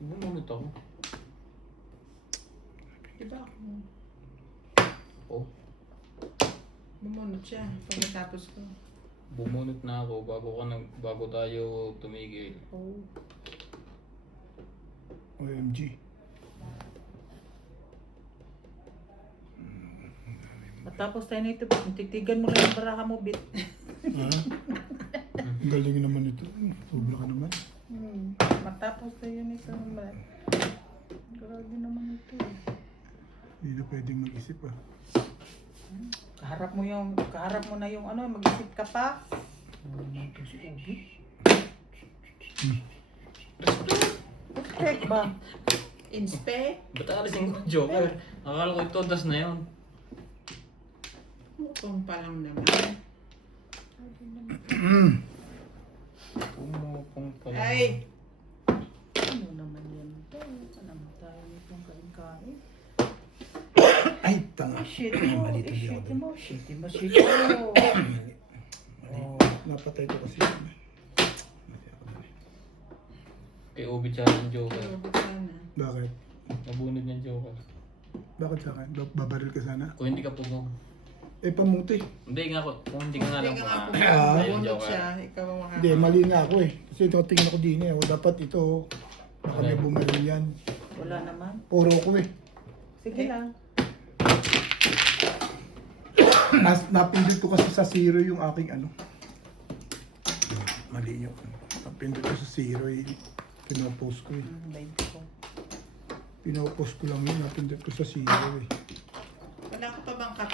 Bumunot ako. Diba ako? Oh, Bumunot siya pagkatapos ko. bumunot na ako bago tayo tumigil. Oh. OMG. Matapos tayo na ito, titigan mo lang yung baraha mo, bit. Ha? Ang galing naman ito. Sobra ka naman. Matapos tayo nito naman. Grabe naman ito. Hindi na pwedeng mag-isip ah. Kaharap mo na yung ano, mag-isip ka pa. Respect ba? Inspect? Ba't alisin ko Joker? Akala ko ito, das na yun. Kung pa lang naman. Pumupong pala. Ay! Ano naman yan? Ano naman tayo itong kain-kain? Ay, tanga. Shit mo, Mali ito, di ako shit doon. mo, shit mo, shit mo. Mali. Oh. Napatay ko kasi. Mali ako doon. Kay Obi tsaka yung Joker. Pero sana. Bakit? Nabunod niya Joker. Bakit sa akin? Babaril ka sana? Kung hindi ka pumong. Eh, pamuti. Hindi nga ako. Kung hindi ka nga lang Hindi ka nga pumong. Ah. Ayun, pumunod Joker. siya, ikaw ang makaka... Hindi, mali nga ako eh. Kasi ito, tingin ako din eh. O, dapat ito, baka may Okay. bumaril yan. Wala naman. Puro ko eh. Sige lang. Napindot ko kasi sa zero yung aking ano. Mali yun. Napindot ko sa zero eh. Pinopost ko eh. 20 ko. Pinopost ko lang yun. Napindot ko sa zero eh. Wala ka pa bang cut?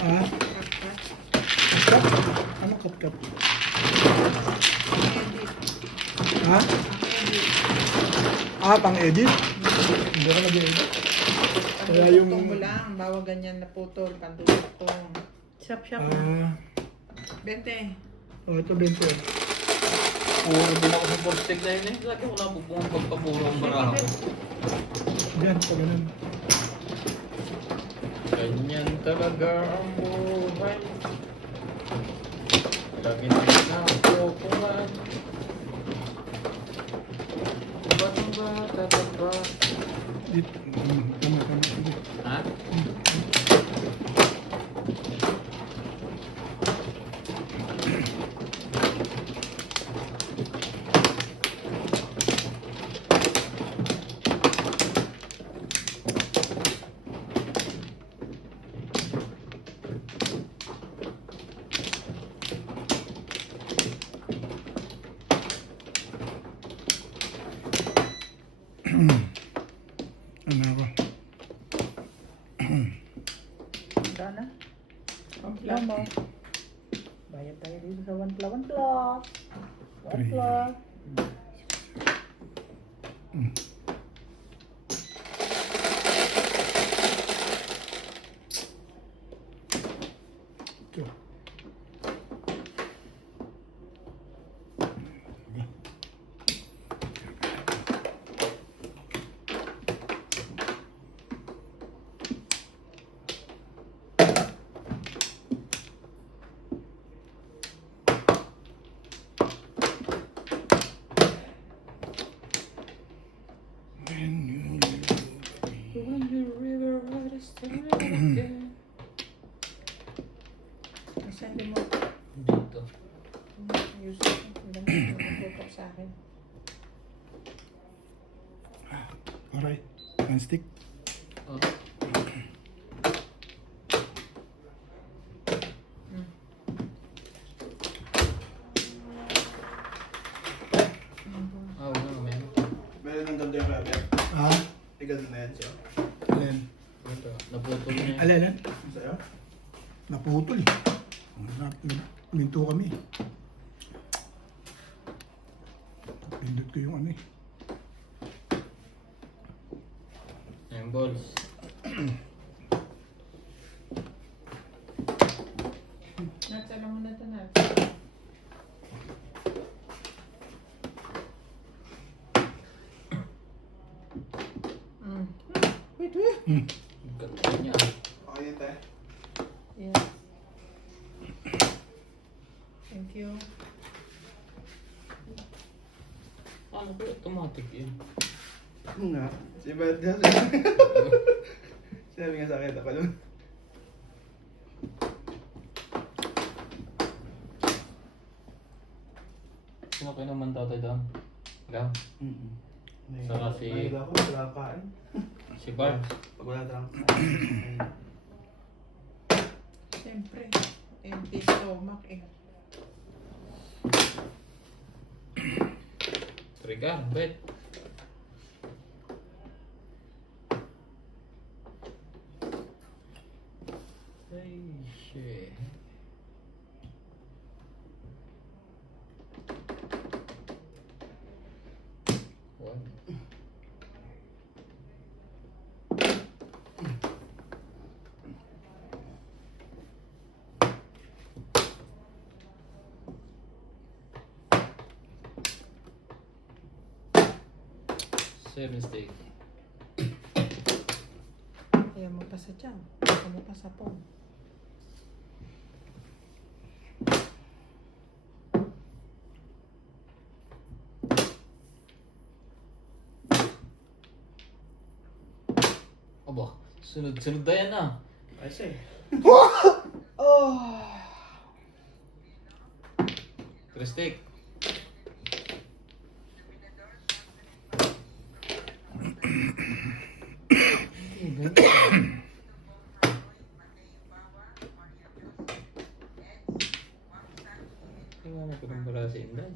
Ah? Cut? Cut? Ano cut-cut? Edit. Ha? Edit. Ah, pang-edit? Hindi ko nag-edit. Kaya yung- Pandudugtong mo lang. Bawa ganyan na putol. Pandudugtong. Shop. Ah, 20. oh, ito 20. Puro din ako sa first take na yun eh. Lagi ko napupong pagpapuro ang baraha ko. Diyan, pa ganun. Ganyan talaga ang buhay. Lagi na nakukuhan. Batang bata pa ba? Dito. Tama. Sige. Ha? Ano ako? Wala na. Wala mo. Bayad tayo dito sa 1 plus. 1 plus. Ito. When you river waters turn again. Send mo. Dito. Use it. Hindi mo tutok sa akin. Alright. One stick. Oh. Ah, wala na meron. Meron ng ganito yung rubber. Ha? May ganito na yan siya. Alin? Ito, naputol niya. Alin? Ano sa'yo? Naputol eh. Minto kami. Pindot ko yung ano eh. Ayan, balls. Nuts, alam mo na ito, Nuts. Wait. Ganda niya. Okay yun, te. Yes. Thank you. Ano ko automatic yun? Nga. Si Bad nga. Sinabi nga sa akin, ako nun. Sino kayo naman tatay doon? Lang. Saka si- Nahila ako, wala kain. Si Barbs. Pag wala tayong kain. Siyempre, empty stomach eh. Trigger, bet. Ay, shit. One. Seven steak. Ayaw mo pa sa tiyan. Ayaw mo pa sa pong. Aba, sunod-sunod na yan ah. Ayos eh. Three steak. Tingnan mo ko ng bara sa Inday.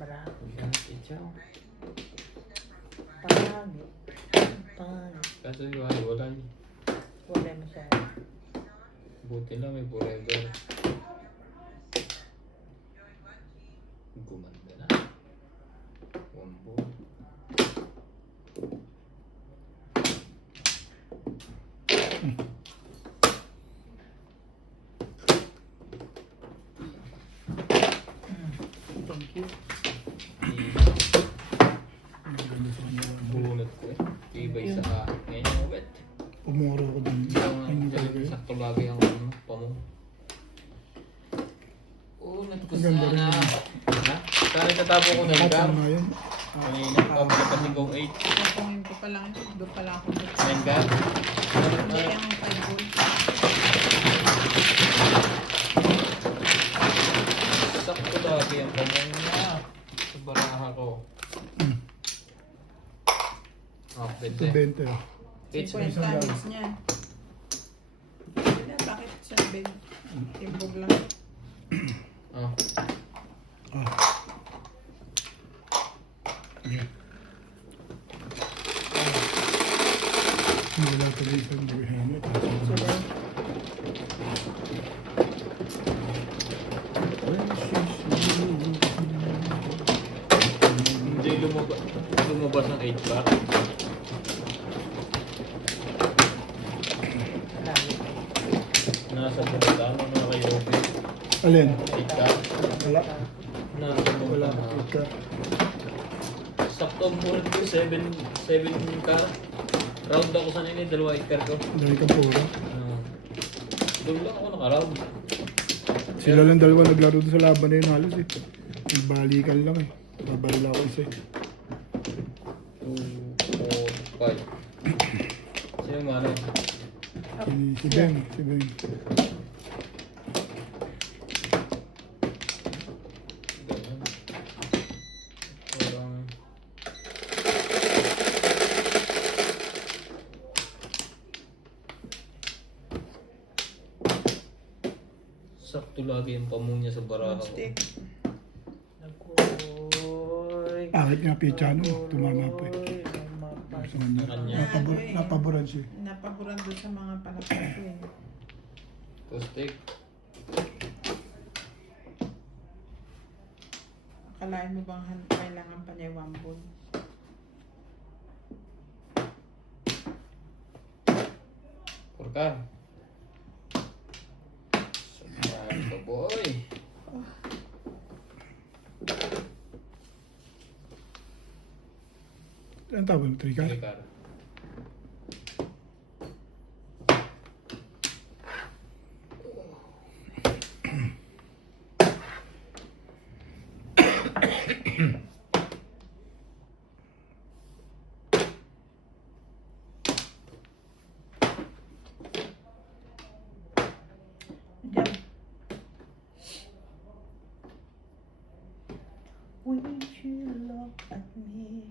Bravo. Yan si Chow. Pangit. Pangit. Kaso yung wala niya. Wala mo siya. Buti lang may forever. Gumanda na. Wambo. Thank you. Ang ganda sa kanya. Bunot ko eh. Ibay sa ngayon yung wet. Pumuro ko din. Ano talaga yun? Sakto lagi ang pamo. Unat ko Ang ganda sana. rin. Ha? Sana tatabo ko na At ikaw. ano nga yun? Kanina, pabalik kasi kong 8. Kukunin ko pa lang ito. Doon pa lang ako. Ayan ka? Hindi yung 5 volts. Sakto lagi ang pamo niya. Sa baraha ko. Oh, Ito bente. 20 ah. 8 50 hits niya. Wala, bakit siya big? Timbog lang. Oh. Ah. Ayan. Wala tuloy isang buhay. Sila. Hindi lumabas ng 8 pack. Nasa pagkano na kayo. Alin? 8 pack. Wala. Nasa Wala. pagkano. Ika. Sakto ang bunot ko, 7 car. Round ako sa nila, 2 car ko. Dahil ka puro. Doon lang ako naka-round. Sila lang dalawa naglaro doon sa laban na yun halos eh. Nagbalikan lang eh. Babaril ako isa eh. 2, 4, 5. Sino yung ano? Si Ben. Si Ben. Ganyan. Parang... Sakto lagi yung pamong niya sa baraha ko. Stick. Pangit nga pitcha no. Tumama pa eh. Sa kanya. Kanya. Napaboran siya. Napaboran doon sa mga palakpak ko eh. Toastic. Akalain mo bang kailangan pa niya 1 ball? Purka. Sarap ka boy. Ang tawag mo? Trika? Ricard. at me.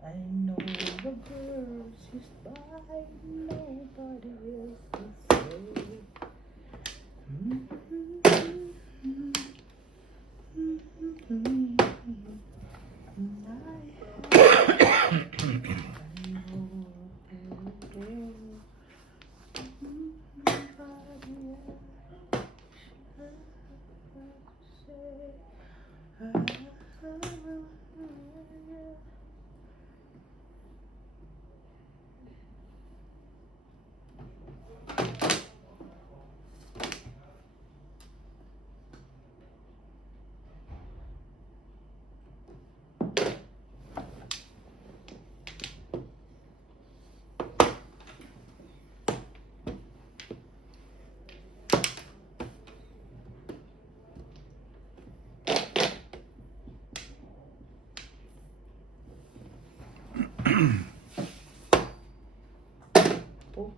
I know the verse is by nobody else to say. Oh.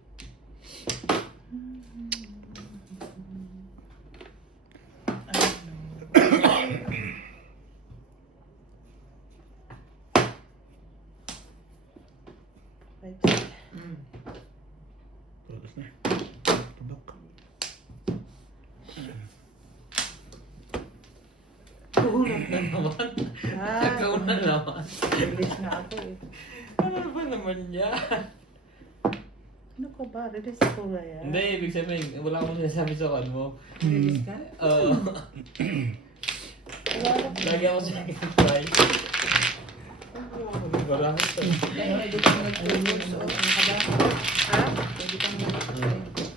Tapos na. Tabak. Ulat na naman. Ikaw na naman. Release na ako eh. Ano ba naman yan? Ano ka ba? Release ako ba yan? Hindi, ibig sabihin, wala akong sinasabi sa kan mo. Release ka? Wala lang. Lagi ako sa second try. Barahan to. Pwede kang mag-release o ano ka ba? Ha? Pwede kang mag-release.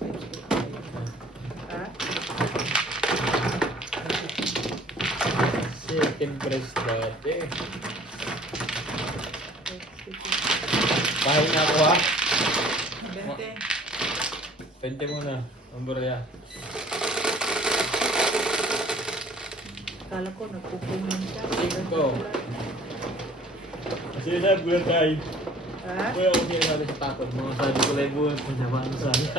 Ha? Second press dati. Bahay na ako ha. 20 muna. Ang burya. Kala ko nagpupunan ka. 5. Kasi na, bulan tayo. Ha? Kuya ako sinasabi sa takot mo. Sabi ko lang buwan ko na paano sana.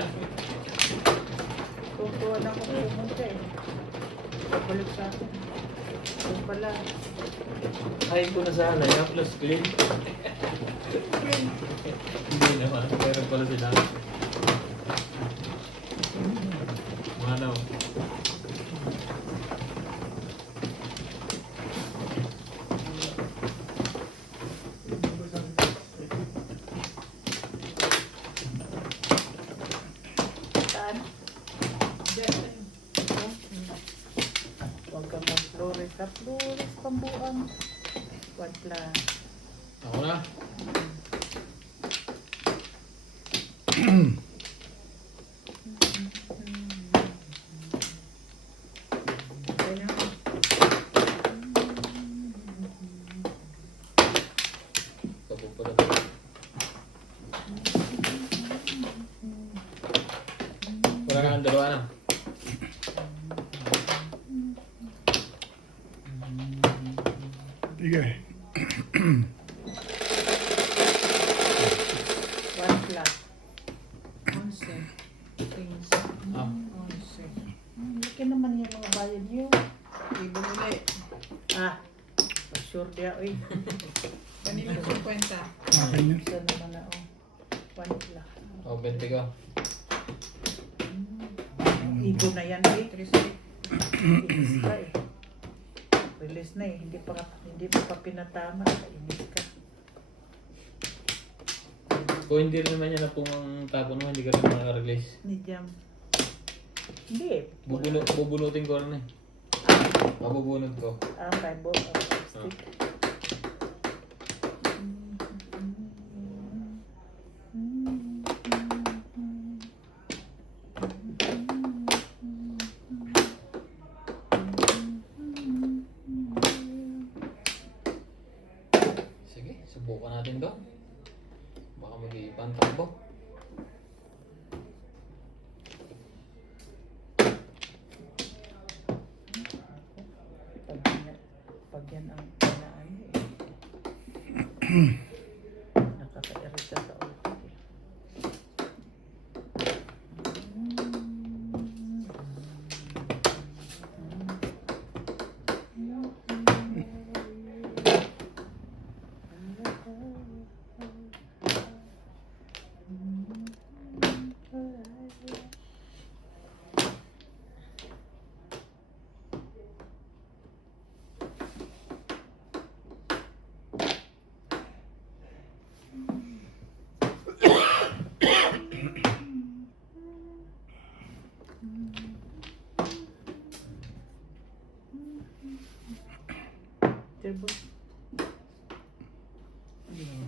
Kukuha na ako pumunta eh. Babalik sa akin. Yung pala. Ay ko na sana. Yung plus clean. Hindi naman. Meron pala sila. Manaw. Saan? Huwag kang mag-flores. Sa flores, pambuang. Wag lang. Ako na. Ayan. Tapos pala ito. Wala ka ng dalawa na. Sige. One plus. 11. Things. Ah. 11. Laki naman yung mga bayad niyo. Iba nila eh. Ah, sure dia, oy. Kanina 50. Akin yun. Isa naman na, oh. One plus. O, 20 ka. Igo na yan, eh. 3 Inis ka, eh. Release na, eh. Hindi pa pinatama. Inis ka. Kung hindi rin naman yan na pong ang tapon mo, hindi ka rin makaka-release. Ni Jam. Hindi. Bubunutin ko rin eh. Mabubunod ko. Ah, fiber stick. Sige, subukan natin to. Baka mag-iipang takbo. Pag yan ang pinaan eh. Nakaka-irita sa utak eh.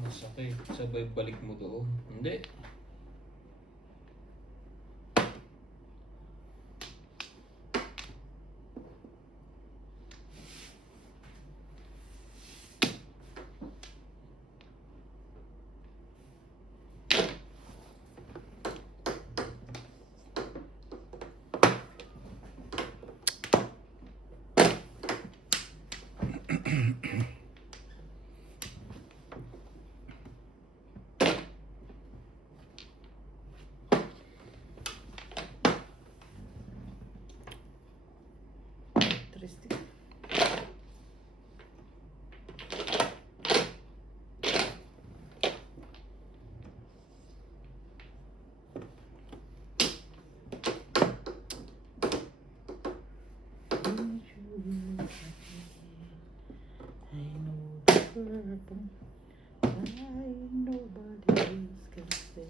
Sakit. Sabay balik mo doon. Hindi. Interesting. I know the purple. I nobody else can say.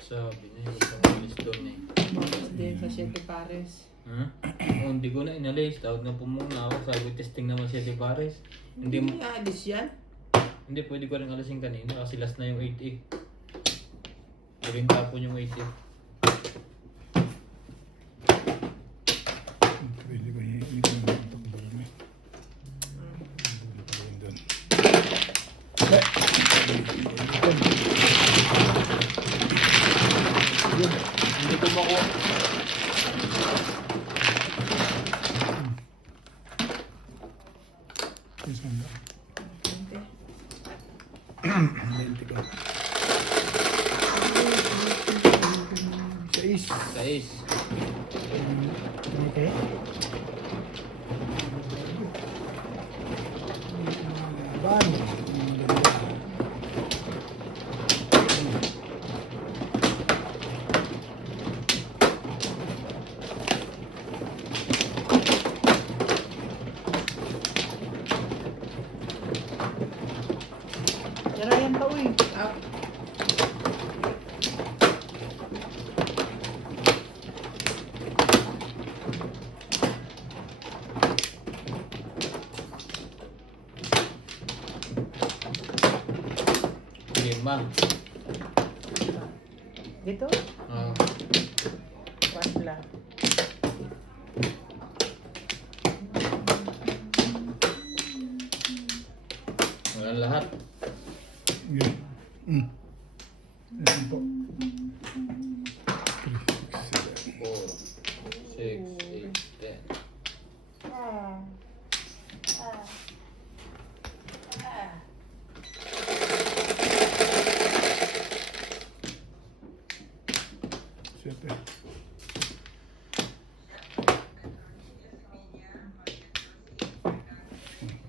Sabi niya yung pangalis doon eh. Tapos din sa Siete Pares. Ha? Oh, hindi ko na inalis. Tawag na po muna ako. Sabi testing naman siya di Pares. Hindi mo. Hindi alis yan. Hindi, pwede ko rin alisin kanina kasi last na yung 8A. Gawin tapon yung 8A. Pwede ko hihitin ng takbo rin eh. Doon. Hindi ko makuha. Isang daan. 20 ka. 6. Guys, Okay. Laban. Tira yan pa, uy. Up. lima. Dito? Ah, One lang. wala lahat. Yun. Ayan po. 4, 6, 8, 10. Siyete.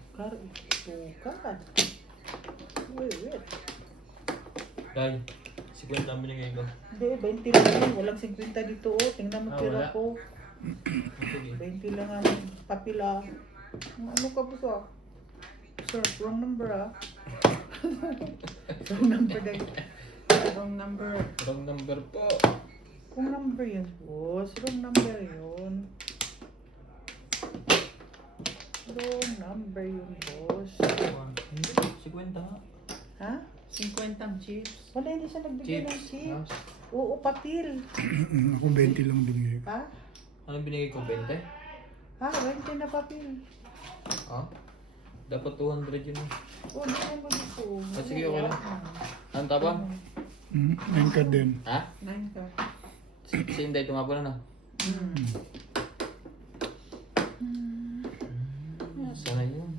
Bukan. Wait. Dahil, 50 ang binigay ko. Hindi, 20 lang yun. Walang 50 dito. Oh. Tingnan mo Ah, tira wala. ko. Sige. 20 lang ang papila. Ano ka po sa? Sir, wrong number ah. Wrong number dahil. Wrong number. Wrong number po. Wrong number yun, boss. Wrong number yun. Wrong number yun, boss. Hindi, 50 nga. Ha? 50 ang chips. Wala, hindi siya nagbigay ng Chips. chips. Oo, papil. Ako 20 lang binigay ko. Ha? Anong binigay ko? 20? Ha? 20 na papil. Ha? Dapat 200 yun. Oo, di naman dito. Ah, sige, okay lang. Ang tabang? Nine card din. Ha? 9 ka. Si Inday tumapon na. Sana yun.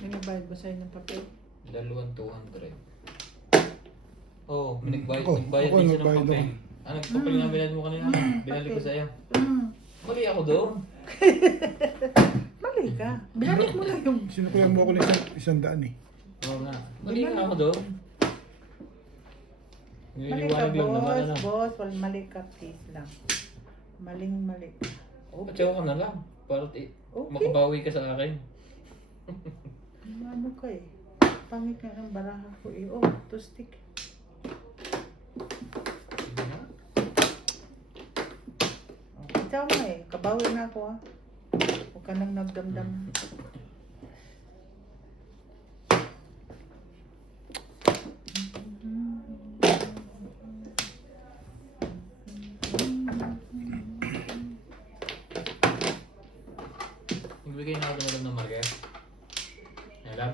May nabayad ba sa'yo ng papel? 200. Oo, nagbayad Ako, din siya ng nagbayad papel. ako. Ah, nagpapel nga binayad mo kanina. Binalik ko sa'yo. Mali ako doon. Mali ka. Binalik mo lang yung... Sinukulang mo ako ng isang daan eh. Oo nga. Mali nga ako doon. Mali ka, Niliwanag lang naman boss. ano. Boss, wala mali ka. Please lang. Maling mali. Patsaw ka na lang. Para Okay. makabawi ka sa akin. Ano ka eh. Pangit nga ng baraha ko eh. Oh, to stick. Ikaw mo eh. Kabawi na ako ah. Huwag ka nang nagdamdam. Nagbigay na ako tumalab ng marker. Alam?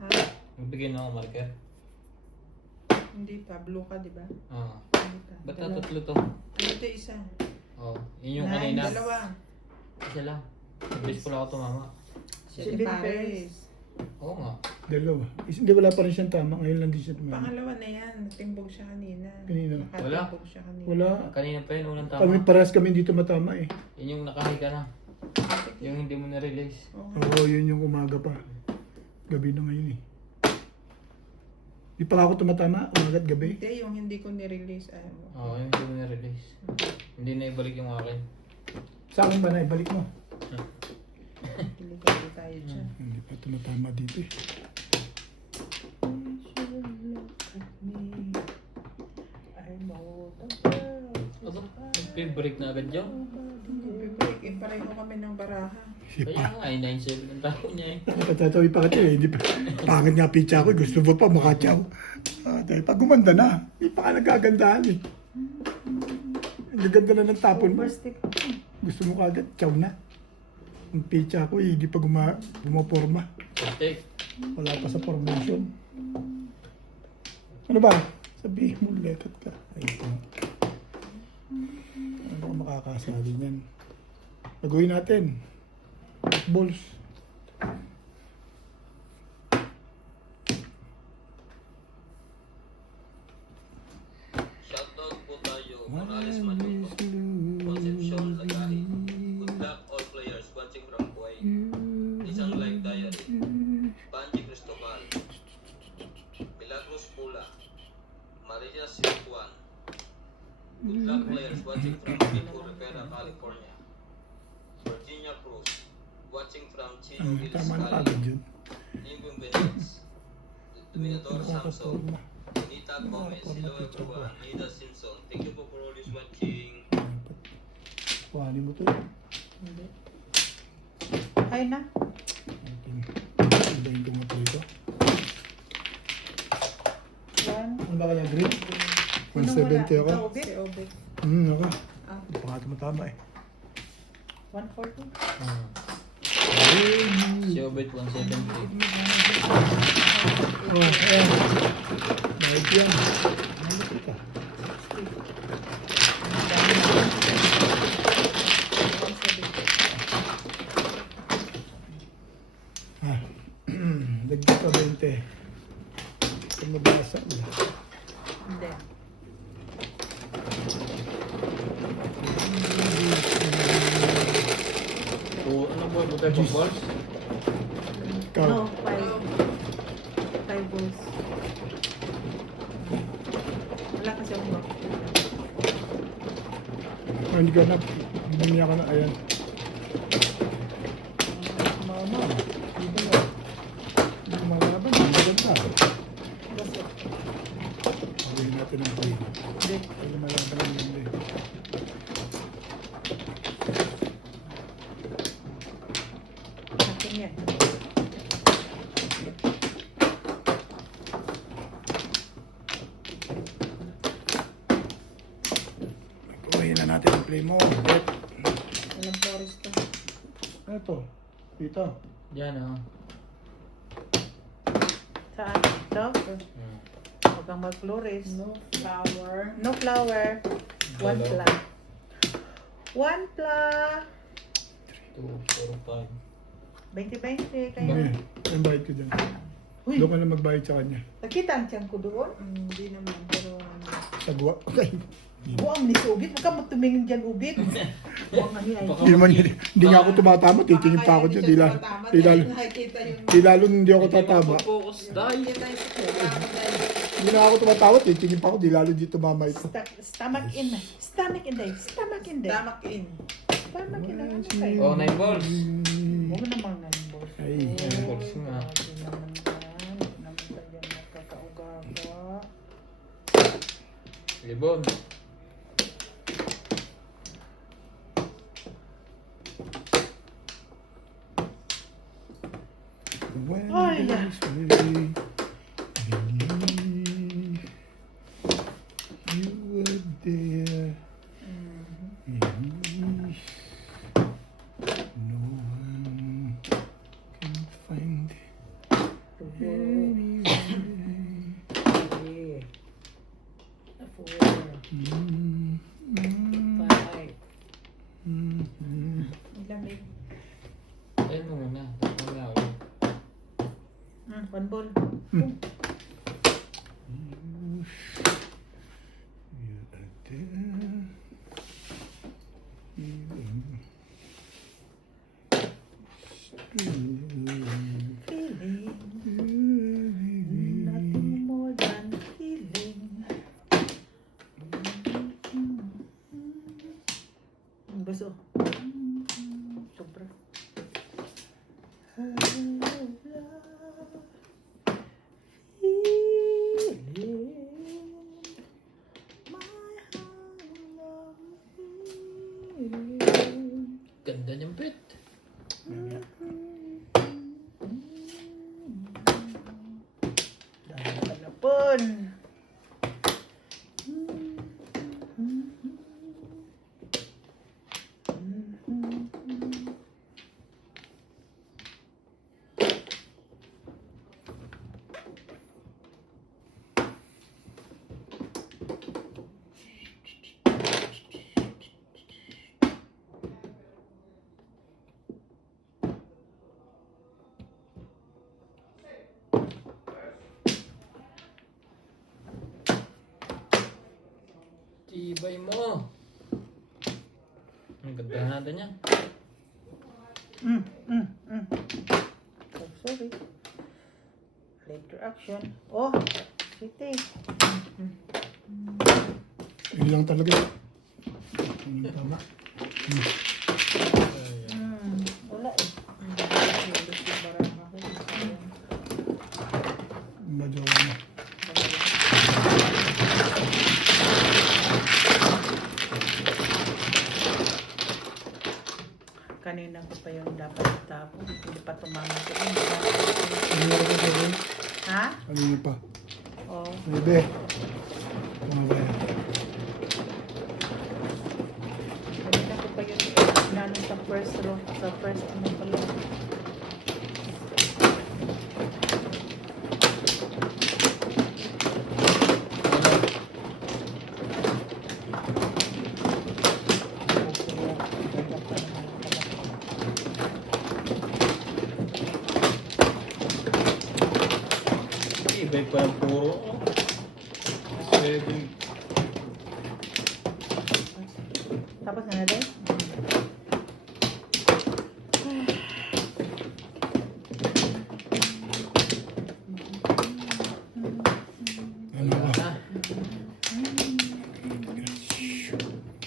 Ha? Nagbigay na ako marker. Hindi pa. Blue ka, di ba? Oo. Hindi pa. Ba't na tatlo to? Ito isa. Oo. Yun yung Nine, kanina. dalawa. Isa lang. Nabis pala ako tumama. 7 Seven pares. Oo nga. Dalawa. Hindi, wala pa rin siyang tama. Ngayon lang din siya tumama. Pangalawa na yan. Natimbog siya kanina. Kanina? Nakatimbog siya kanina. Wala. Kanina pa yun, unang tama. Kami parehas kami dito matama eh. Yun yung nakahiga na. Yung hindi mo na-release. Oo. Oo, yun yung umaga pa. Gabi na ngayon eh. Di pa nga ako tumatama, umaga't gabi. Hindi, yung hindi ko nirelease. Ayaw mo. Oo, yung hindi mo na-release. Hindi na ibalik yung akin. Sa akin ba na, ibalik mo. Delikado tayo dyan. Hindi pa tumatama dito eh. Aba, nag-break na agad dyan. Break, eh, pareho kami ng baraha. Kaya nga, ay 9-7 ang tao niya eh. Patatawi pa kasi eh. Hindi pa. Pangit nga pizza ko. Gusto mo pa makatsaw. Dahil pag gumanda na, hindi pa ka nagagandahan eh. Ang ganda na ng tapon mo. Stick. Gusto mo kagad, tsaw na. Ang pizza ko eh, hindi pa gumaporma. Steak. Wala pa sa formation. Ano ba? Sabihin mo, lekat ka. Ay, ito. Ano ka makakasali niyan? Laguin natin. Balls. Shoutout po tayo, Morales Manuto, Concepcion Lagay. Good luck all players watching from Kuwait. Isang live diary. Panji Cristobal. Milagros Pula. Maria Siltuan. Good luck players watching from Pico Rivera, California. Virginia Cruz. Watching from Chino Hills, Tama na Cali. kagad yun. Limbing Benitez. Dominador Samson. Nakakaporma. Nita Gomez. Hello everyone. Nida Simpson. Thank you po for always watching. Kuhanin mo to. Hindi. Ay na. Ibahin ko nga po ito. One. Ano ba kaya green? Sino 170 wala? ako. Ikaw, Obit? Si Obet. Ako. Ah. Hindi pa nga tumatama eh. 140. Si Obet 170. Oh, ayan. Dahil yan. Malapit ka. Ah. Dagdag ka 20. Kung mabasa na. Hindi. O, ano po, buta yung balls? Ikaw. No, 5. 5 balls. Wala kasi akong box. Oh, hindi ka na. Hindi ka na. Ayan. Mama. Hindi ba? Hindi ko malaban. Hindi ganda. Basta. Sabihin natin ang play. Hindi. Hindi malaban ang hindi. Akin yan. Uwihin na natin ang play mo. Bet. Walang flores to. Ano to? Dito. Yan ah. Saan? Ito? Hmm. Huwag kang mag-flores. No flower. No flower. One Hello. pla. One pla. 2, 4, 5. 20-20. Ano Kaya. yan? Ang bayad ko dyan. Uy, Doon ka na magbayad sa kanya. nakita ang tiyan ko doon. Hindi naman, pero ano. Sagwa. Okay. Buang ni si Ubit. Huwag ka magtumingin dyan, Ubit. Buang nga niya. Baka- Hindi naman yun. Hindi nga ako tumatama. Titingin pa ako dyan. Nakikita yung... Di lalo hindi ako tatama. Focus dahil. Nakikita yung programa dahil. Hindi na ako tumatawa. Titingin pa ako. Di lalo di tumama ito. Stomach in. Stomach in day. Stomach in day. Stomach in. Stomach in. Ano kayo? Oh, 9 balls. Huwag naman ng boss. Ay. Balls nga. Grabe naman yan. Huwag naman tayo nakakaugaga. Libon. dami so. Sobra. Ganda niyang pet. Dami na kalapon. Tibay mo. Ang ganda natin yan. Oh, sorry. Later action. Oh, city. Yun lang talaga. Yun ang tama. Wala eh. Medyo ano. Kanina ko pa yung dapat itapo. Hindi pa tumama ko. Ano na ito gawin? Ha? Kanina pa. Oh. Bebe. Mga ba yan? Kanina ko pa yung lalo sa first row. Sa first ano pala. Tibay pa ng puro. 7. Tapos na natin? Ano ba? Ah,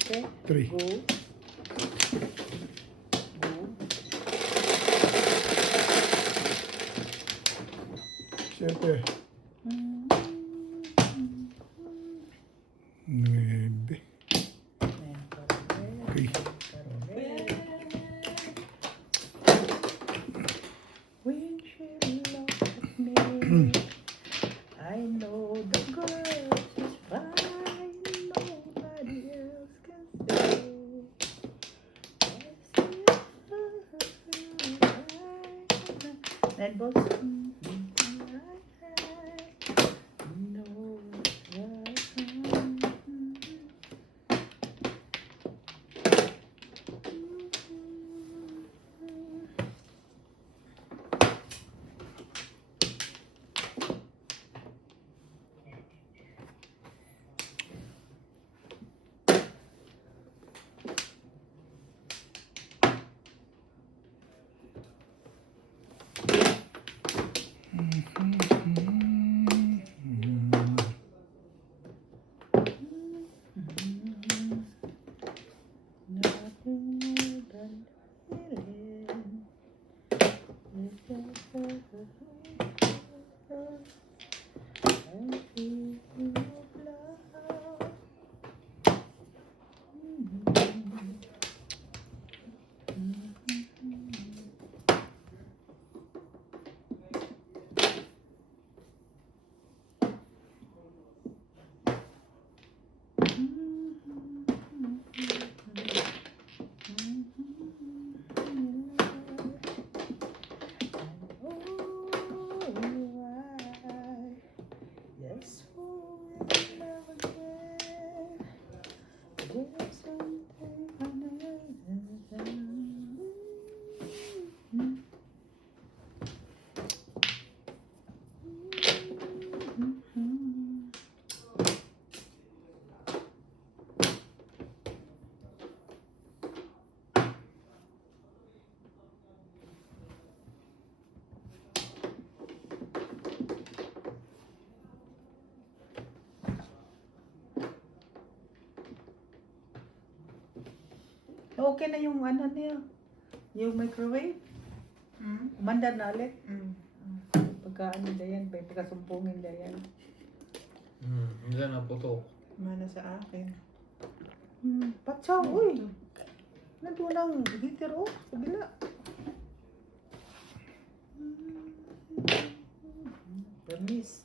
Okay. 3. Go. Go. Siyempre. 9. Ayan. Okay. When she looked at me, I know the girl is fine. Nobody else can say. Red balls. Okay na yung ano niya. Yung microwave. Umandar na ulit. Pagka ano na yan, pagkasumpungin na yan. Hindi na puto. Mana sa akin. Patsaw, uy. Nandun ang heater, oh. Kabila. Permis.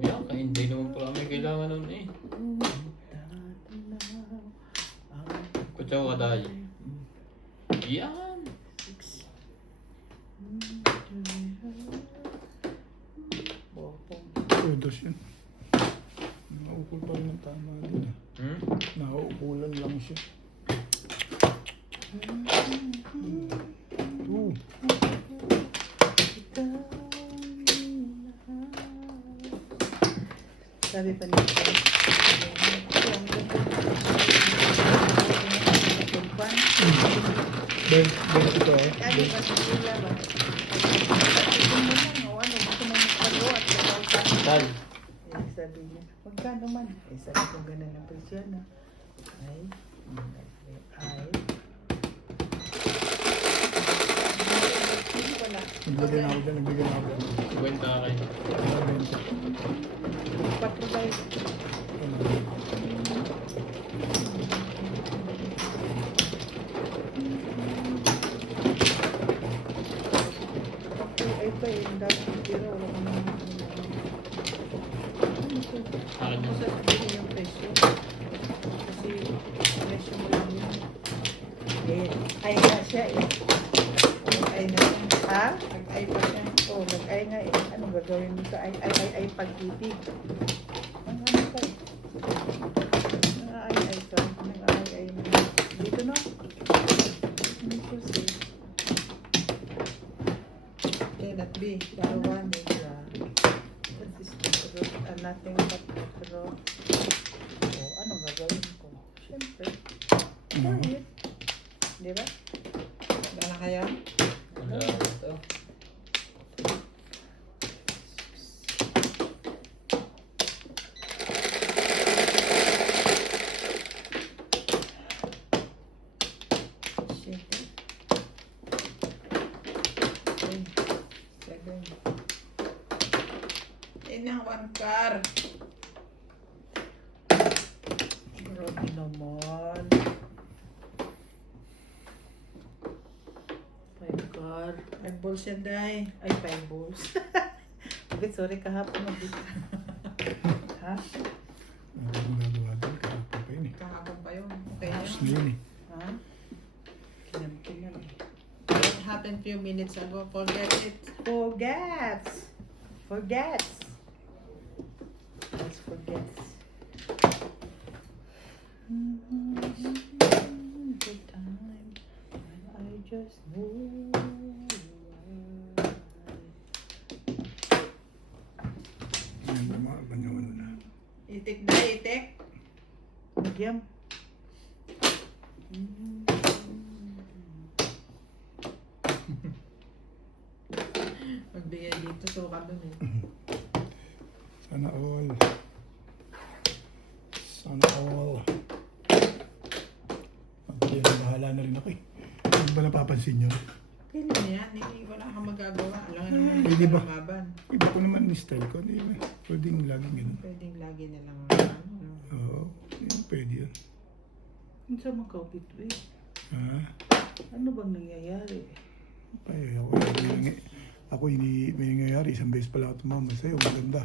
Yeah, hindi naman pala may kailangan nun eh. Kutsaw ka dahil. Yan! Dos yun. Naukul pa rin ng tama din. Nauukulan lang siya. Two. Sabi pa nito. Ben ito eh. Sabi pa sa sila ba? Gusto mo magpalo at saka Tal. sabi niya, magkano man? Sabi ko ganun ang presyo na. Ay. Hindi wala. Nagbigyan ako dyan, nagbigyan ako dyan. Kwenta kayo. 4 tayo. Ay pa eh, ang dami ng tira. Wala ka naman. Akin Ano yun. sasabihin yung presyo? Kasi presyo mo lang yun. Ay nga siya eh. Ay na siya. Ha? Nag-ay pa siya. Oo, nag-ay nga eh. Ano gagawin mo sa ay pag-ibig? Ang ano ka eh? Nang-ay-ay ka. Nang-ay-ay mo. Dito no? Dito si. Cannot be. Dalawan. What is the root? Nothing but the root. Oh, ano gagawin ko? Siyempre. Quiet. Di ba? Wala na kaya? Wala ito. Shit. 7. Yan ang one car. Grabe naman. 5 car. May balls yan, day. Ay, 5 balls. Okay, sorry, kahapon mabit. Ha? Ano ba magagawa doon? Kahapon pa yun eh. Kahapon pa yun. Okay na Tapos yun. na yun eh. Ha? Kinam-kinam eh. What happened few minutes ago? Forget it. Forgets. Forgets. Let's forget. The time when I just knew. Yan ba mga ganyan ano na. Itik, day, itik. Medium. Magbigay dito, suka dun eh. Sana all. Sana all. Magpili na bahala na rin ako eh. Hindi ba napapansin nyo? Pili na yan. Hindi, wala kang magagawa. Alam nga naman Pwede ba? lumaban. Iba ko naman yung style ko. Di ba? Pwedeng laging ganun. Pwedeng lagi na lang. Ano. Oo. Yun, pwede yun. Ano sa mga kaupit, eh? Ha? Ano bang nangyayari? Ay, ako may nangyayari. Isang beses pala ako tumama sa'yo. Maganda.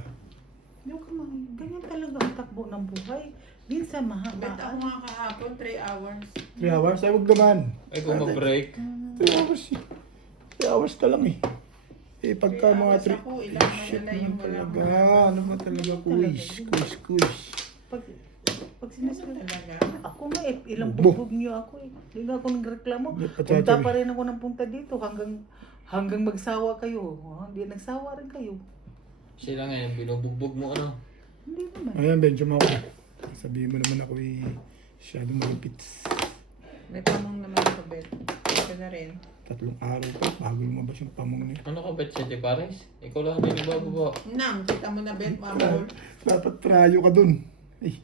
Hindi ko ganyan talaga ang takbo ng buhay. Minsan Bet ako nga kahapon, 3 hours. 3 hours? Ay, huwag naman. Ay, kung mag-break. 3 hours eh. 3 hours ka lang eh. Eh, pagka 3 mga hours 3... ako, ilang Shit na yung naman wala talaga. akong Ano ba talaga? Quiz. Pag sinasabi, talaga. ako nga eh, ilang Bo. bugbog niyo ako eh. Hindi nga ako nagreklamo. Hindi, Punta patsachawi. pa rin ako ng punta dito hanggang magsawa kayo. Hindi nagsawa rin kayo. Sila ngayon, binubugbog mo ano. Hindi naman. Ayan, bencho mo ako. Sabihin mo naman ako eh, masyadong malupit. May pamong naman ako, Bet. Ito na rin. 3 araw pa, bago lumabas yung pamong niya. Ano ka, Bet City Pares? Ikaw lang din yung bababa. Nang, kita mo na, Bet, mamahol. Dapat trayo ka dun. Ay.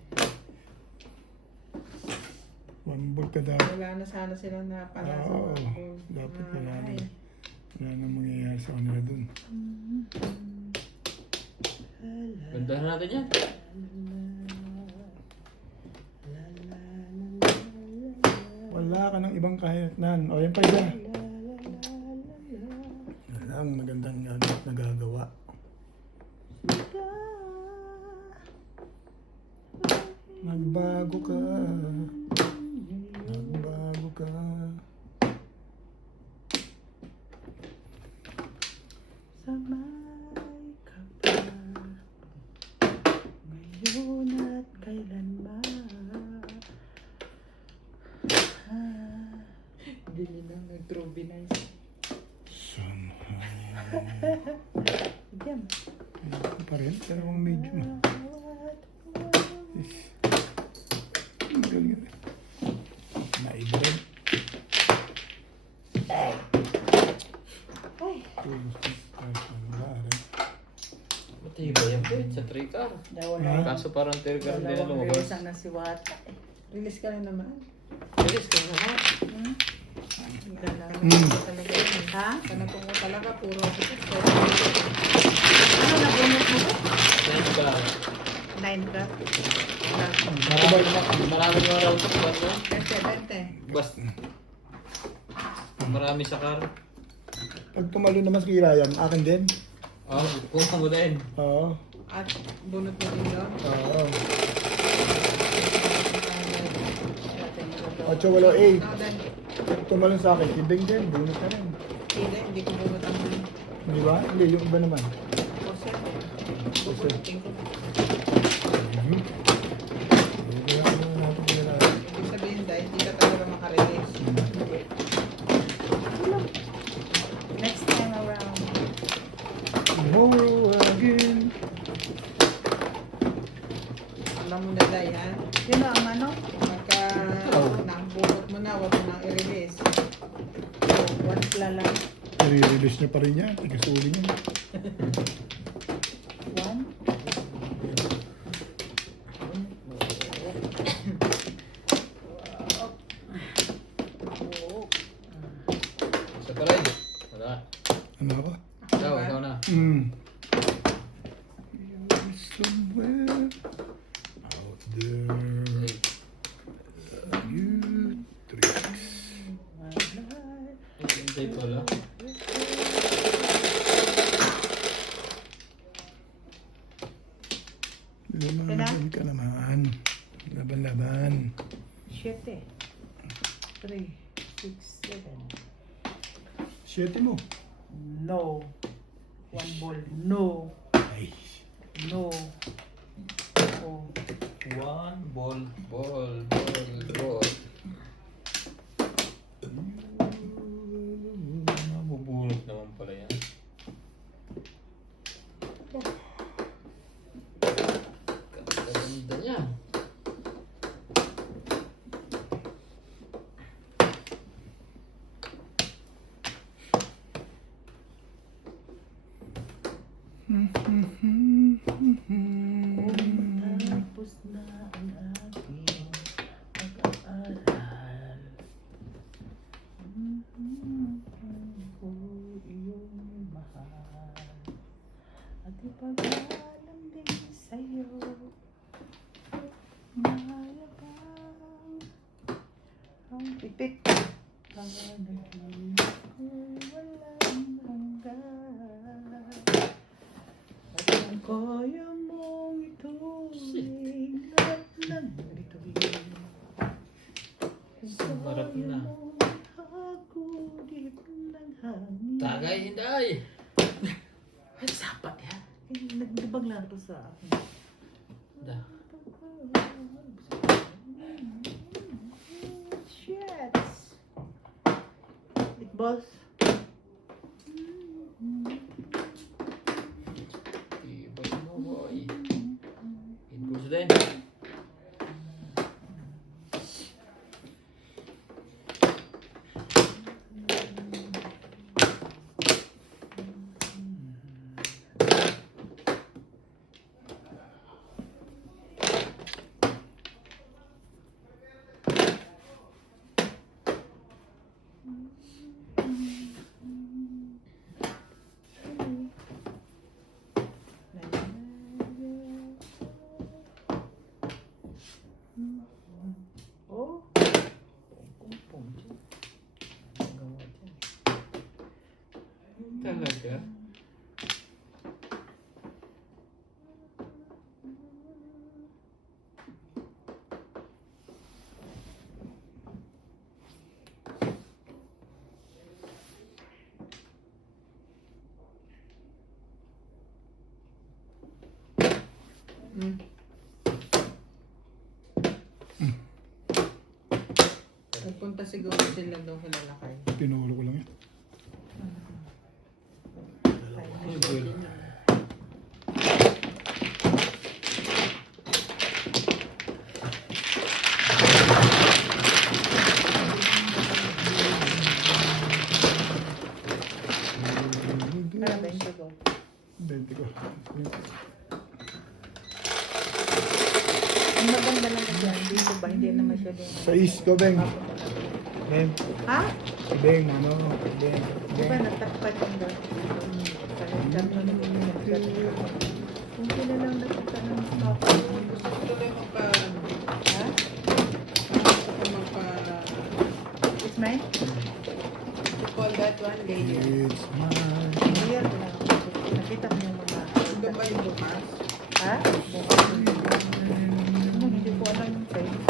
1 ball ka dapat. Wala na sana sila na pala sa Oo, ball. dapat wala na. Ay. Wala nang mangyayari sa kanila dun. Gandahan natin yan. Wala ka ng ibang kahinatnan. O, yan pa isa. Wala ang magandang nagagawa. Nagbago ka. Nagbago ka. Samay ka pa ngayon at kailanman. Hindi nila nag-trubinize. Diyan. Ano pa rin? Dalawang medyo. Ang galing. Naiba rin. Ay, Wala rin. Matibay yan, Bet, sa 3 car. dalawa Kaso parang 3 car din na dalawang lumabas. release na si Wata. Release ka lang naman. Bilis ka naman. Talaga yun. Ha? Kanatong ko talaga, puro ako. Ano nabunot mo ba? 9 car. 9 ka? Marami mga round of bus na. 20. Bus. Marami sa car. Pag tumalo naman si Ryan, akin din. Oh, kuha mo din. Oo. At bunot mo din yun. Oo. 8-8. Pag tumalo sa akin, si Beng din. Bunot na rin. Hindi ko bunot ang Di ba? Hindi, yung iba naman. 4-7. Bubunutin ko. Hindi ko natin pinalaman. Ibig sabihin dahil hindi ka talaga makarelease. Next time around. Tomorrow again. Alam mo na dahil, ha? Sino ang ano? Pagka nabunot mo na, huwag mo nang i-release. Once lang. I-release niya pa rin yan. Ikasuli niya. One. Isa pa rin. Wala. Ano ako? Ikaw na. Somewhere out there. You tricks. Hintay pala. Lumaban ka naman. Laban-laban. 7. 3, 6, 7. 7 mo. No. 1 ball. No. Ay. No. Oh. 1 ball. Mabubulot naman pala yan. Ganda niya. Tapos na ang aking balls. Ibay mo, boy. Impulse din. Oh. Pum-pum. Gawa dyan. Talaga? Nagpunta siguro sila doon sa lalakay. Tinulo ko lang yan. Para 20 go. 20 ko. Ang maganda lang kasi yan, dito ba? Hindi naman siya doon. Sa east ko, Beng. Beng. Ha? Beng, ano? Beng. Di ba Beng. natakpan yung doon? Kaya na nagsasabi. Kung sila lang nakita ng papa. Gusto ko tuloy magpa... Ha? Gusto ko magpa... It's mine? To call that one layer. It's mine. Real na. Nakita mo yung mga... Doon ba yung bukas? Ha? Ano, hindi ko alam yung size.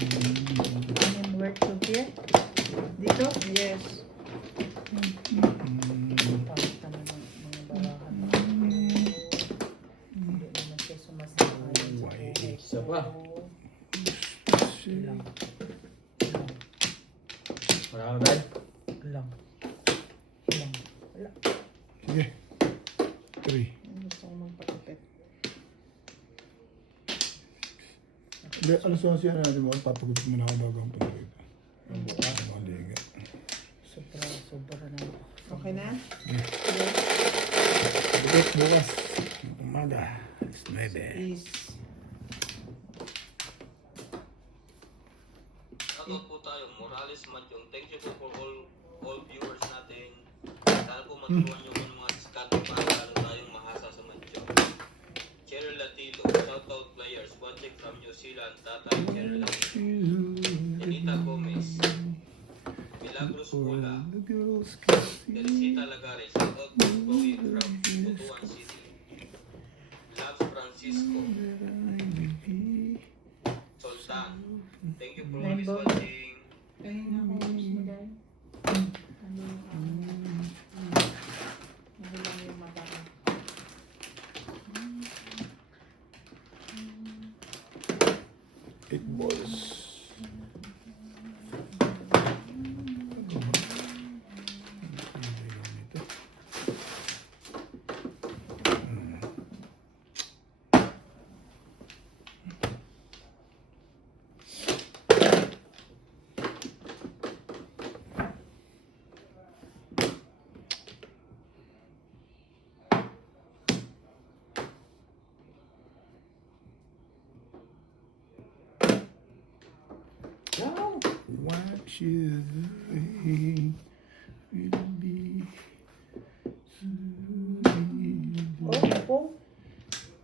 And where to here? Dito? Yes. Pangit naman yung mga barahan. Hindi naman siya sumasakay sa buhay Isa ko. pa. Lang. Wala ka ba? Lang. Lang. Wala. Sige. 3. Gusto kong magpakapit. Alas 11 yan natin mo. Papagutin mo na ako bago ang panood. Ang bukas. Ang liga. Sobra na. Okay na? Bukas, bukas. Umaga. Alas 9. Is... Shoutout po tayo, Morales Madyong. Thank you po for all viewers natin. Sana po maturuan nyo yung mga diskarte para lalo tayong mahasa sa Madyong. Cheryl Latilo, shoutout players watching from New Zealand, Tatay Cheryl Latilo. Anita Gomez, Milagros Pula, The girls can see. Teresita Lagares, shoutout po Bowie from Butuan City. Labs Francisco, Sultan. Thank you for always Rainbow. watching. Ayun na ako. Nahilang yung mata ko. Eight balls. What you doing will be Oh, ako?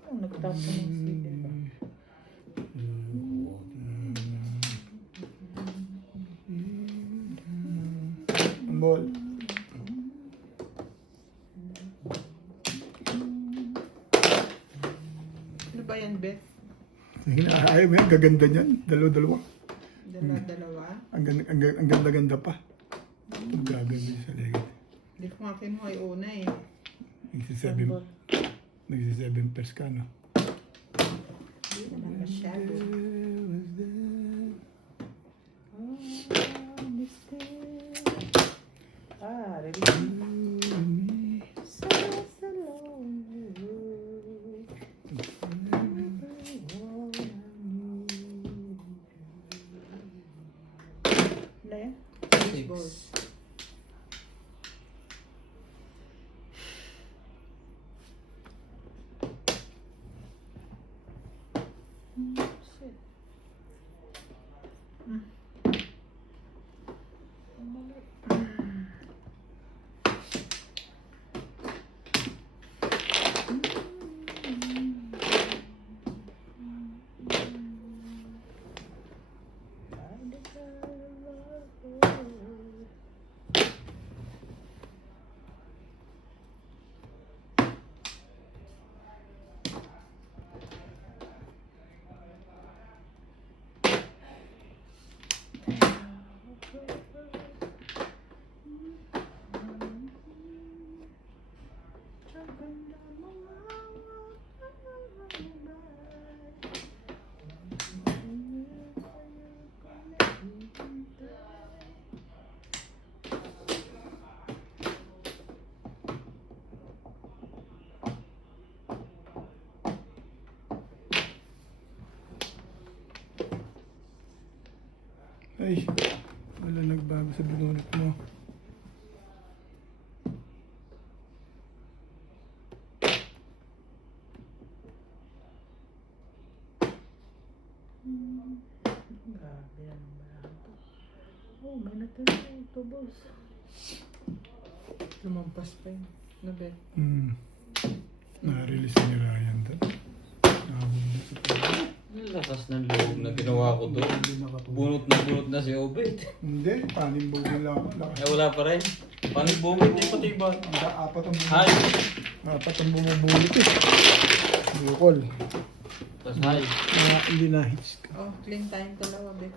Oh, nagtapon ng CD ba? Ball. Ano ba yan, Beth? Ayaw mo yan, gaganda niyan. Dalawa-dalawa. Dalawa? Ang ganda-ganda pa. Ang gaganda sa legit. Hindi ko nga kinuha ay una eh. Isa 7. Ball. Nagsi-7 pairs ka, no? Hindi naman masyado. Oh, mistake. Ah, really? So long. Ano yan? Balls. Shit. Ay, wala nagbago sa binunot mo. Grabe yan ang barato. Oh, may natira ito, boss. Lumampas pa yun. Nabet. Na-release ni Ryan doon. Nakabunod sa pala. Ang lakas ng loob na ginawa ko doon. Bunot na si Obed. Hindi, panim bugil lang ako. Lakas. Eh wala pa rin. Paano bumit na yung patiba? Apat ang Hi! Apat ang bumubulot eh. Bukol. Tapos hi. Hindi na hits ka. Oh, clean tayong dalawa, Bet.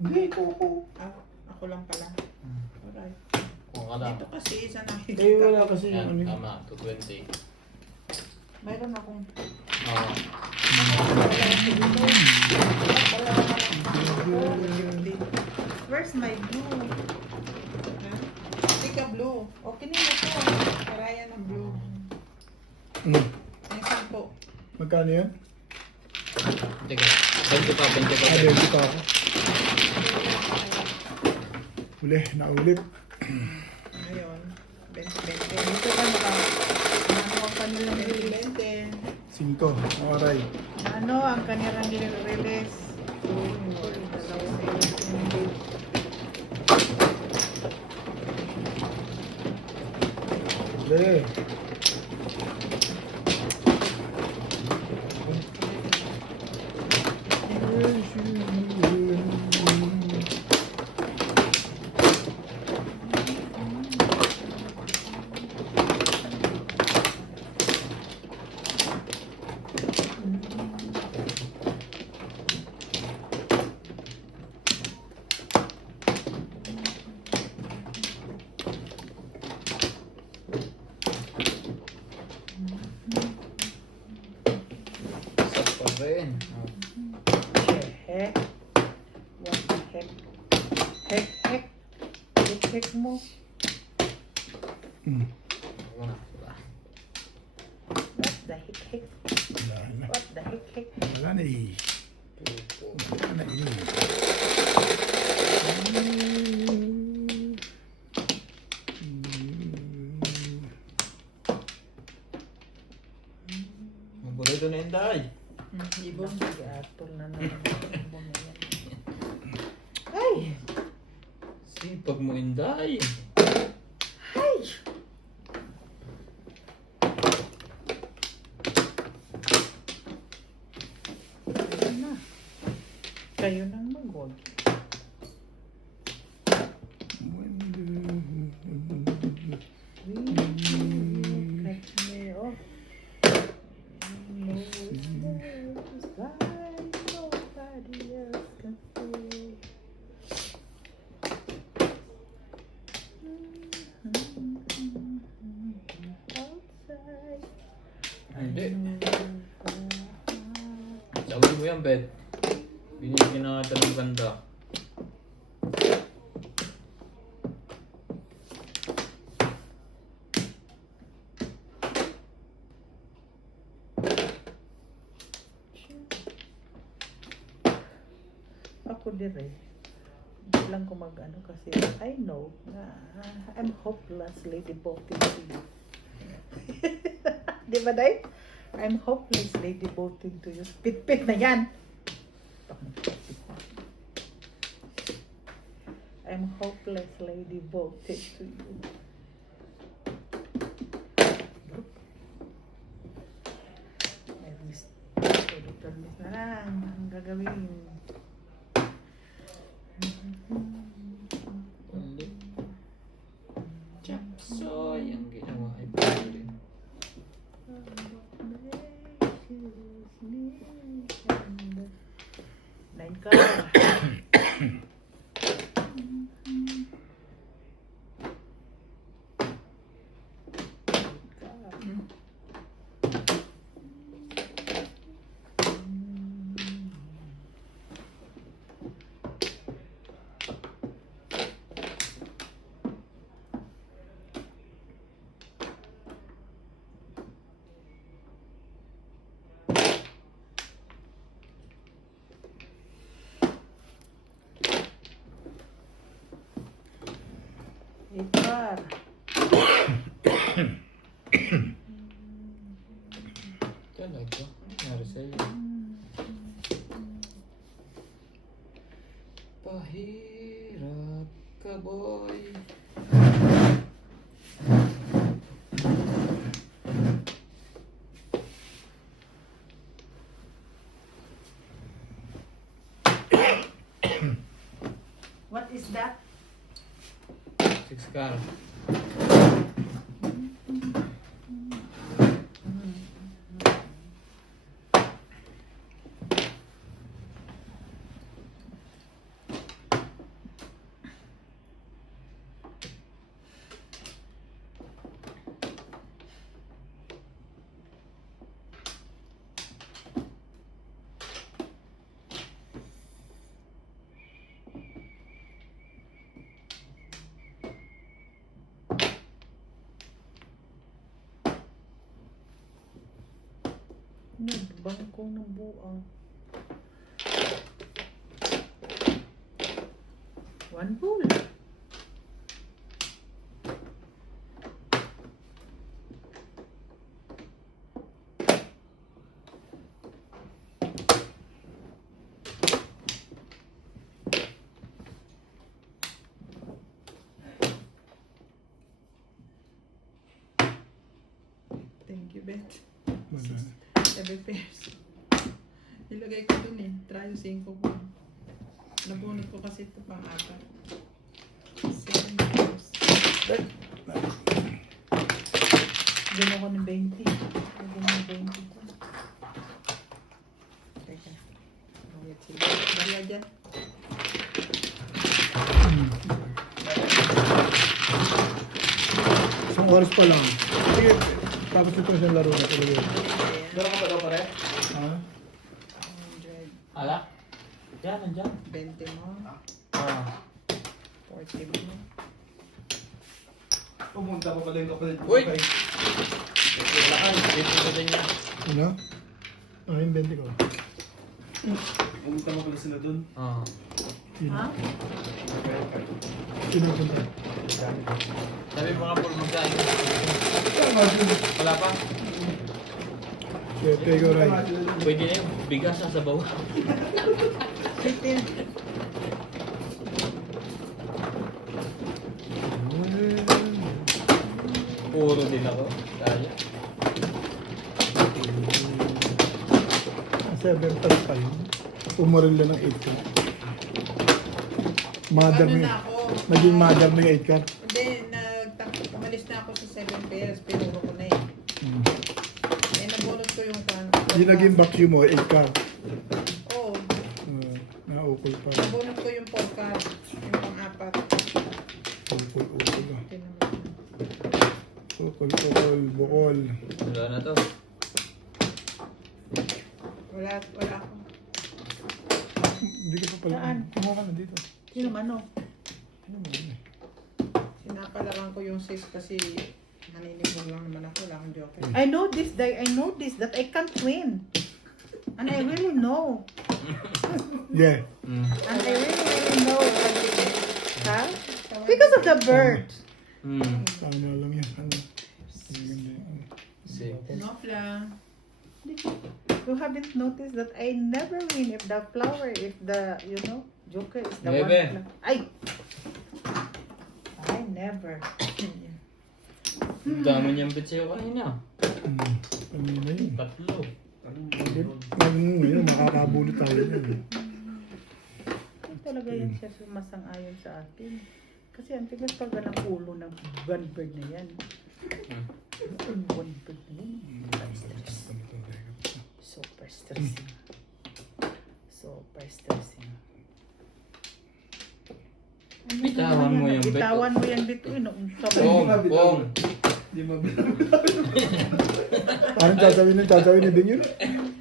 Hindi, ko. Ah, ako lang pala. Alright. Kung ka lang. Dito kasi isa nakikita. Eh, wala kasi Yan, ano yun. tama. 220. Mayroon akong Oo. Where's my blue? Tika blue. Okay na ito. Karaya ng blue. Ay, sampo. Magkano yan? Teka. 20 pa, 20 pa. Ready pa ako. Uli, naulit. Ngayon, 20. Dito ka ano ang kanilang 20. 5. Aray. ano ang kanilang nire-release? Uli. Isa pa rin. Heck. What the heck? Heck. Heck mo. Ako na. Wala. What the heck? Wala na. What the heck? Wala na eh. Tupo. Wala na eh. Mabuhay doon na Inday. Ibon. Gatol na naman. Ay! Sipag mo Inday. Ay! Kayo na. Kayo nang magwag. Catch me off. No, it's like nobody else can see. Outside. Hindi. yan, Bet. Binibigyan na natin ng ganda. Ako din eh. Hindi lang ko mag-ano kasi I know na I'm hopelessly devoted to you. Di ba, Day? I'm hopelessly devoted to you. Pit-pit na yan. I'm hopelessly devoted to you. May miss. Editor miss na lang. Ang gagawin. Ulit. Chapsoy ang ginawa ay pwede. Nine ka. Ikar. Talaga? Nari sa'yo. Pahirap ka, boy. What is that? 6 car. Nagbangko ng buang. One bowl. Thank you, Bet. Wala. 7 pairs. Ilagay ko dun eh. Try 5 ko. Nabunot ko kasi ito pang 4. 7 pairs. Gano'n ko ng 20. Gano'n ng 20 ko. Teka. Bayad sila. Bayad dyan. Isang oras pa lang. Sige, tapos ito siyang laro na tuloy. Meron ka ba daw pare? Ha? 100. Ala? Yan, nandyan. 20 mo. Ah. 40 mo. Pumunta pa pala yung kapalit ko. Uy! Wala ka, dito ko din niya. Ano? Ano yung 20 ko? Pumunta pa pala sila dun. Ah. Sino? Ha? Sino punta? Sabi mga Paul magkain. Wala pa? Swerte ko, Ray. Pwede na yung bigas sa sabaw. 15. Puro din ako. Kaya. 7 plus pa yun. Pumaril lang ng 8 ka. Mother Ano mo na yun. ako? Naging mother mo yung 8 ka. Hindi, umalis na ako sa 7 pairs. Pinuro ko na eh. Eh, nabunot ko yung pan. Yung naging vacuum mo, 8 ka. Oo. Na-okay pa. Nabunot ko yung 4 card. Yung pang-4. Ukol-ukol ah. Tingnan mo. Ukol-ukol, bukol. Wala na to. Wala ako. Hindi ka pa pala. Saan? Kumuha ka na dito. Yung ano? Ano mo yun eh? Sinapalaran ko yung 6 kasi naninibog lang naman ako. Wala akong joker. I know this that I can't win. And I really know. Yeah. And I really know. Ha? Because of the bird. Ano lang yan. Ano? Ang ganda yan. Six. Enough lang. You haven't noticed that I never win if the flower, if the, joker is the Bebe. one. I never. Ang dami niyang bet sa'yo kanina. Kanina yun. Tatlo. Ngayon, makakabulot tayo yan. Ay, talaga yan siya sumasang-ayon sa atin. Kasi ang tigas talaga ng ulo ng one bird na yan. Ang one bird na yan. Super stressing. Super stressing. Bitawan mo yung bet. Bitawan mo yan dito. Pong. Di mabilang. Parang sasawin na din yun.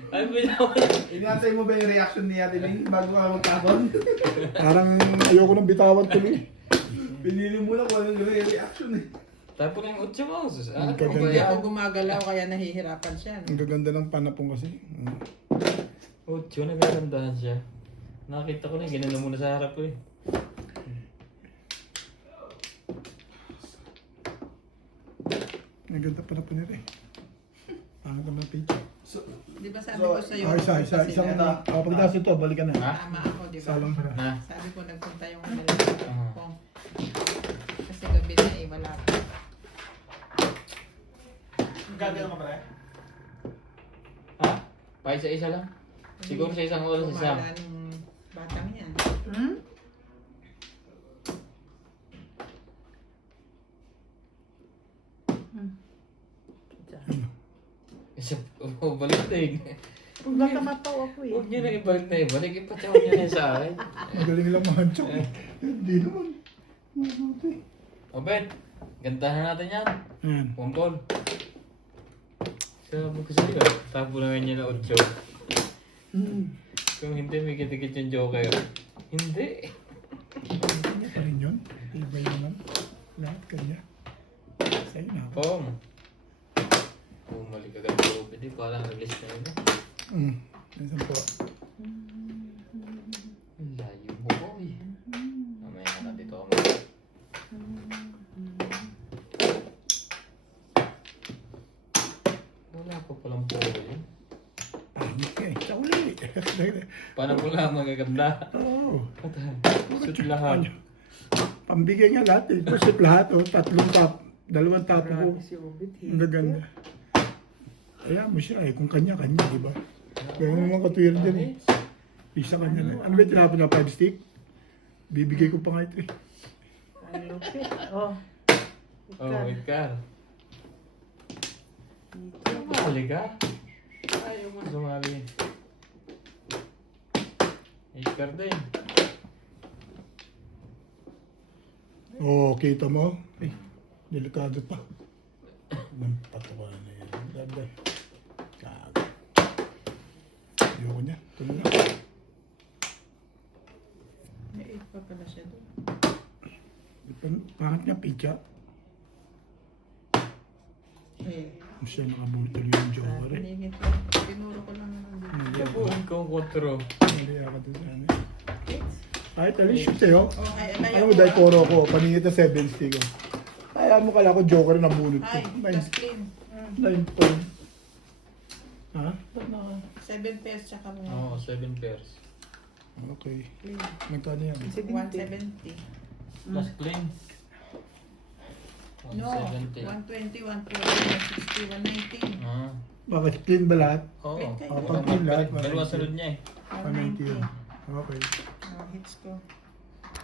Ay, bitawan. Inantay mo ba yung reaction ni Ate Ling bago ka magkabon? Parang ayoko nang bitawan tuloy. Pinili mo lang kung ano yung reaction eh. Tapo na yung 8 mo. Ang Hindi gaganda. ako gumagalaw kaya nahihirapan siya. Ang gaganda ng panapong kasi. 8, nagagandahan siya. Nakita ko na, ginano muna sa harap ko eh. Ang ganda panapon nila eh. Parang ka ng picture. Di ba sabi ko sa'yo? Isa sila, pagdaso to, balikan na. tama ako, di ba? Salang para. Na. Sabi ko nagpunta yung Kong. Kasi gabi na eh, wala pa. Gagawin mo pare? Ha? Pa isa-isa lang? Siguro sa isang oras isa. Kumala ng batang yan. Hmm? Isa, balik din. Baka mapaw ako eh. Huwag niyo na ibalik na ibalik. Ipatawag niyo na yun sa akin. Magaling lang manchok eh. Hindi naman. Mabuti. O Bet, gandahan natin yan. Ayan. Pompol. Sabi ko sa'yo, tapo na niya na 8. Kung hindi, may kitikit yung joker. Hindi. Kanya pa rin yun. Iba naman. Lahat kanya. Sa'yo na. Pong. Bumalik agad ko. Hindi, parang release na yun. Minsan po. Ang layo mo ko eh. Mamaya na dito ako. Wala pa palang polo yun. Pangit ka eh. Sa uli. Paano mo lang magaganda? Oo. Shoot lahat. Pambigay nga lahat eh. Shoot lahat oh. 3 top. 2 top ko. Grabe si Obit. Ang gaganda. Kaya mo siya eh. Kung kanya-kanya, di ba? Kaya mo mga katwira dyan eh. Isa kanya na. Ano ba yung tinapon na 5 stick? Bibigay ko pa nga ito eh. Ang lupit. Oh. Oh, wait ka. Sumali ka? Ayaw mo sumali. Ikar din. Oo, kita mo. Eh, delikado pa. Nang patawa na yun. Dada. Gago. Ayoko niya. Tuloy na. May 8 pa pala siya doon. Pangit niya, pizza. Eh, Siya nakabulot tuloy yung joker eh. piningit lang. Tinuro ko lang naman dito. Hindi ako. Buong kong kontro. Hindi ako doon sa ano. Kahit alis shoot eh oh. Oh, ay, Alam mo, dahil poro ko. Paningit na 7 stick oh. Kaya mo kala ko joker na bulot ko. Ay, just clean. 9 point. Ha? 7 pairs tsaka mo. Oo, 7 pairs. Okay. Clean. Magkano yan? 170. Plus clean. No, 170. 120, 140, 160, 190. Ah. Bakit clean ba lahat? Oo. Clean kayo. Pag clean lahat, Dalawa sunod niya eh. 190 yun. Okay. Oh, hits ko.